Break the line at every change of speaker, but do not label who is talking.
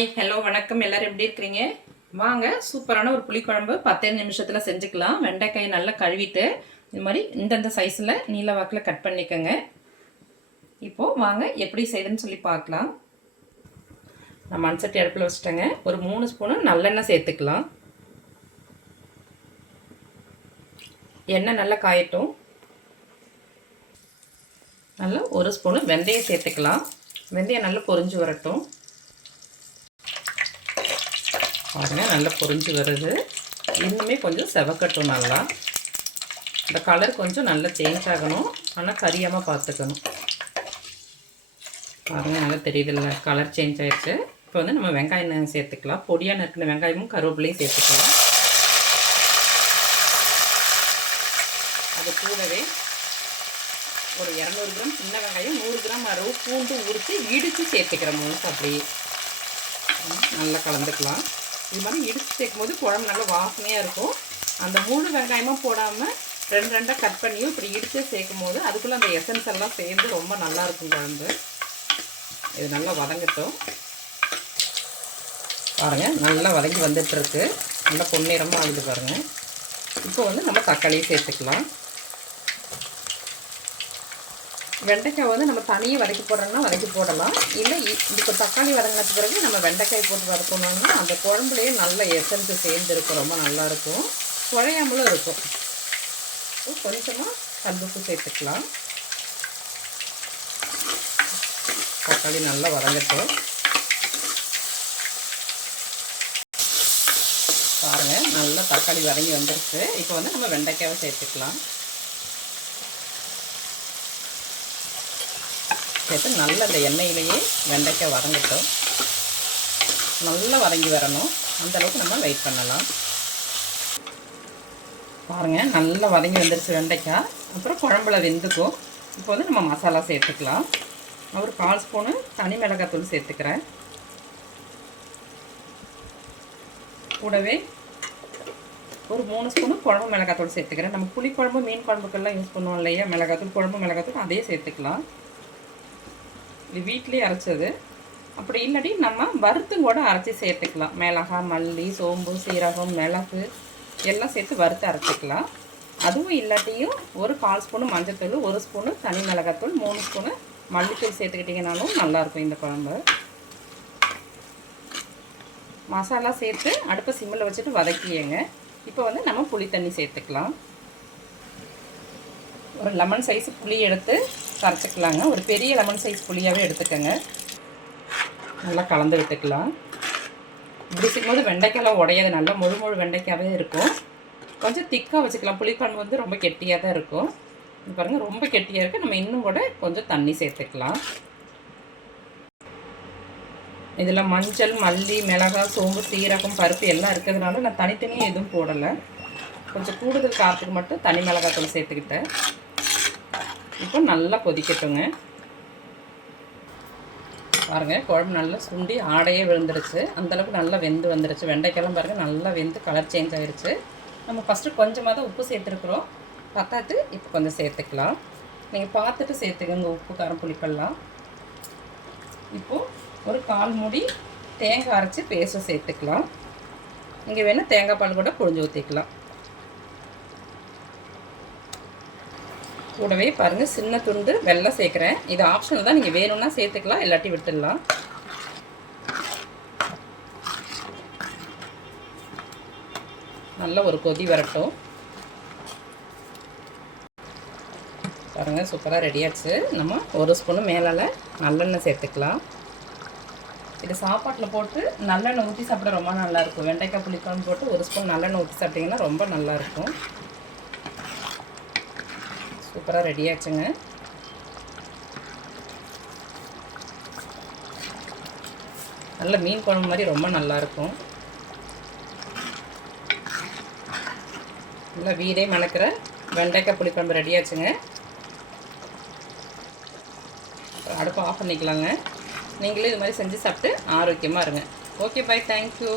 Hello வணக்கம். எல்லாரும் எப்படி இருக்கிறீங்க? வாங்க சூப்பரான ஒரு புளிக்குழம்பு. பத்தேழு நிமிஷத்தில் செஞ்சுக்கலாம். வெண்டைக்காயை நல்லா கழுவிட்டு இது மாதிரி இந்தந்த சைஸில் நீல வாக்கில் கட் பண்ணிக்கோங்க. இப்போது வாங்க எப்படி செய்யுதுன்னு சொல்லி பார்க்கலாம். நான் மண்சட்டி அடுப்பில் வச்சுட்டேங்க. ஒரு மூணு ஸ்பூனு நல்லெண்ணெய் சேர்த்துக்கலாம். எண்ணெய் நல்லா காயட்டும். நல்லா ஒரு ஸ்பூனு வெந்தயம் சேர்த்துக்கலாம். வெந்தயம் நல்லா பொறிஞ்சு வரட்டும். பாருங்கள் நல்லா பொறிஞ்சு வருது. இன்னுமே கொஞ்சம் செவக்கட்டும் நல்லா. இந்த கலர் கொஞ்சம் நல்லா சேஞ்ச் ஆகணும். ஆனால் கரியாமல் பார்த்துக்கணும். பாருங்கள் நல்லா தெரியுதில்ல கலர் சேஞ்ச் ஆகிடுச்சு இப்போ வந்து நம்ம வெங்காயம் சேர்த்துக்கலாம். பொடியாக நறுக்கின வெங்காயமும் கருவேப்பிலையும் சேர்த்துக்கலாம். அது கூடவே ஒரு இரநூறு கிராம் சின்ன வெங்காயம் நூறு கிராம் அரவு பூண்டு உரித்து இடித்து சேர்த்துக்கிறோம் முழுசு அப்படியே. நல்லா கலந்துக்கலாம். இது மாதிரி இடித்து சேர்க்கும் போது குழம்பு நல்லா வாசனையாக இருக்கும். அந்த மூணு வெங்காயமாக போடாமல் ரெண்டு ரெண்டாக கட் பண்ணியும் இப்படி இடித்து சேர்க்கும் போது அதுக்குள்ளே அந்த எசன்ஸ் எல்லாம் சேர்ந்து ரொம்ப நல்லாயிருக்கும் குழம்பு. இது நல்லா வதங்கட்டும். பாருங்கள் நல்லா வதங்கி வந்துட்டுருக்கு நல்லா பொன்னிறமாக ஆகுது பாருங்கள் இப்போ வந்து நம்ம தக்காளியும் சேர்த்துக்கலாம். வெண்டைக்காய் வந்து நம்ம தனியாக வதக்கி போடுறோம்னா வதக்கி போடலாம். இல்லை இப்போ தக்காளி வதங்கினது பிறகு நம்ம வெண்டைக்காய் போட்டு வதக்கணும்னா அந்த குழம்புலேயே நல்ல எசன்ஸு சேர்ந்து இருக்கும் ரொம்ப நல்லாயிருக்கும். குழையாமலும் இருக்கும். கொஞ்சமாக கல்லுப்பு சேர்த்துக்கலாம். தக்காளி நல்லா வதங்கட்டும். பாருங்கள் நல்லா தக்காளி வதங்கி வந்துருச்சு. இப்போ வந்து நம்ம வெண்டைக்காயை சேர்த்துக்கலாம். சேர்த்து நல்லா அந்த எண்ணெயிலேயே வெண்டைக்காய் வதங்கட்டும். நல்லா வதங்கி வரணும். அந்தளவுக்கு நம்ம வெயிட் பண்ணலாம். பாருங்கள் நல்லா வதங்கி வந்துருச்சு வெண்டைக்காய். அப்புறம் குழம்புல வெந்துக்கும். இப்போ வந்து நம்ம மசாலா சேர்த்துக்கலாம். ஒரு கால் ஸ்பூனு தனி மிளகாத்தூள் சேர்த்துக்கிறேன். கூடவே ஒரு மூணு ஸ்பூனு குழம்பு மிளகாத்தூள் சேர்த்துக்கிறேன். நம்ம புளி குழம்பு மீன் குழம்புக்கெல்லாம் யூஸ் பண்ணுவோம் இல்லையா? மிளகாத்தூள் குழம்பு மிளகாத்தூள் அதே சேர்த்துக்கலாம். இது வீட்லேயே அரைச்சது. அப்படி இல்லாட்டி நம்ம வறுத்தும் கூட அரைச்சி சேர்த்துக்கலாம். மிளகா மல்லி சோம்பு சீரகம் மிளகு எல்லாம் சேர்த்து வறுத்து அரைச்சிக்கலாம். அதுவும் இல்லாட்டியும் ஒரு கால் ஸ்பூனு மஞ்சத்தூள் ஒரு ஸ்பூனு தனி மிளகாத்தூள் மூணு ஸ்பூனு மல்லித்தூள் சேர்த்துக்கிட்டிங்கனாலும் நல்லாயிருக்கும் இந்த குழம்பு. மசாலா சேர்த்து அடுப்பை சிம்மில் வச்சுட்டு வதக்கியங்க இப்போ வந்து நம்ம புளி தண்ணி சேர்த்துக்கலாம். ஒரு லெமன் சைஸ் புளி எடுத்து கரைச்சிக்கலாங்க. ஒரு பெரிய லெமன் சைஸ் புளியாகவே எடுத்துக்கோங்க. நல்லா கலந்து விட்டுக்கலாம். இப்படி செய்யும்போது வெண்டைக்காயெல்லாம் உடையாது. நல்லா முழு முழு வெண்டைக்காவே இருக்கும். கொஞ்சம் திக்காக வச்சுக்கலாம். புளிக்குழம்பு வந்து ரொம்ப கெட்டியாக தான் இருக்கும். பாருங்கள் ரொம்ப கெட்டியாக இருக்குது நம்ம இன்னும் கூட கொஞ்சம் தண்ணி சேர்த்துக்கலாம். இதில் மஞ்சள் மல்லி மிளகாய் சோம்பு சீரகம் பருப்பு எல்லாம் இருக்கிறதுனால நான் தனித்தனியாக எதுவும் போடலை. கொஞ்சம் கூடுதல் காற்றுக்கு மட்டும் தனி மிளகாய் தூள் சேர்த்துக்கிட்டேன். இப்போ நல்லா கொதிக்கட்டுங்க. பாருங்கள் குழம்பு நல்லா சுண்டி ஆடையே விழுந்துருச்சு. அந்தளவுக்கு நல்லா வெந்து வந்துருச்சு. வெண்டைக்கெல்லாம் பாருங்கள் நல்லா வெந்து கலர் சேஞ்ச் ஆகிருச்சு நம்ம ஃபஸ்ட்டு கொஞ்சமாக தான் உப்பு சேர்த்துருக்குறோம். பத்தாத்து இப்போ கொஞ்சம் சேர்த்துக்கலாம். நீங்கள் பார்த்துட்டு சேர்த்துக்கோங்க உப்பு காரம் புளிப்பெல்லாம். இப்போது ஒரு கால் மூடி தேங்காய் அரைச்சி பேஸ்ட்டை சேர்த்துக்கலாம். நீங்கள் வேணால் தேங்காய் பால் கூட புழிஞ்சு ஊற்றிக்கலாம் கூடவே பாருங்கள் சின்ன துண்டு வெள்ளம் சேர்க்குறேன். இது ஆப்ஷனல் தான். நீங்கள் வேணும்னா சேர்த்துக்கலாம் இல்லாட்டி விட்டுடலாம். நல்ல ஒரு கொதி வரட்டும். பாருங்கள் சூப்பராக ரெடி ஆச்சு. நம்ம ஒரு ஸ்பூனு மேலால் நல்லெண்ணெய் சேர்த்துக்கலாம். இது சாப்பாட்டில் போட்டு நல்லெண்ணெய் ஊற்றி சாப்பிட ரொம்ப நல்லாயிருக்கும் வெண்டைக்காய் புளிக்குழம்பு போட்டு ஒரு ஸ்பூன் நல்லெண்ணெய் ஊற்றி சாப்பிட்டிங்கன்னா ரொம்ப நல்லாயிருக்கும் சூப்பராக ரெடி ஆச்சுங்க. நல்ல மீன் குழம்பு மாதிரி ரொம்ப நல்லாயிருக்கும் நல்லா வீடே மணக்கிற வெண்டைக்காய் புளிக்குழம்பு ரெடி ஆச்சுங்க. அடுப்பு ஆஃப் பண்ணிக்கலாங்க. நீங்களும் இது மாதிரி செஞ்சு சாப்பிட்டு ஆரோக்கியமாக இருங்க. Okay bye thank you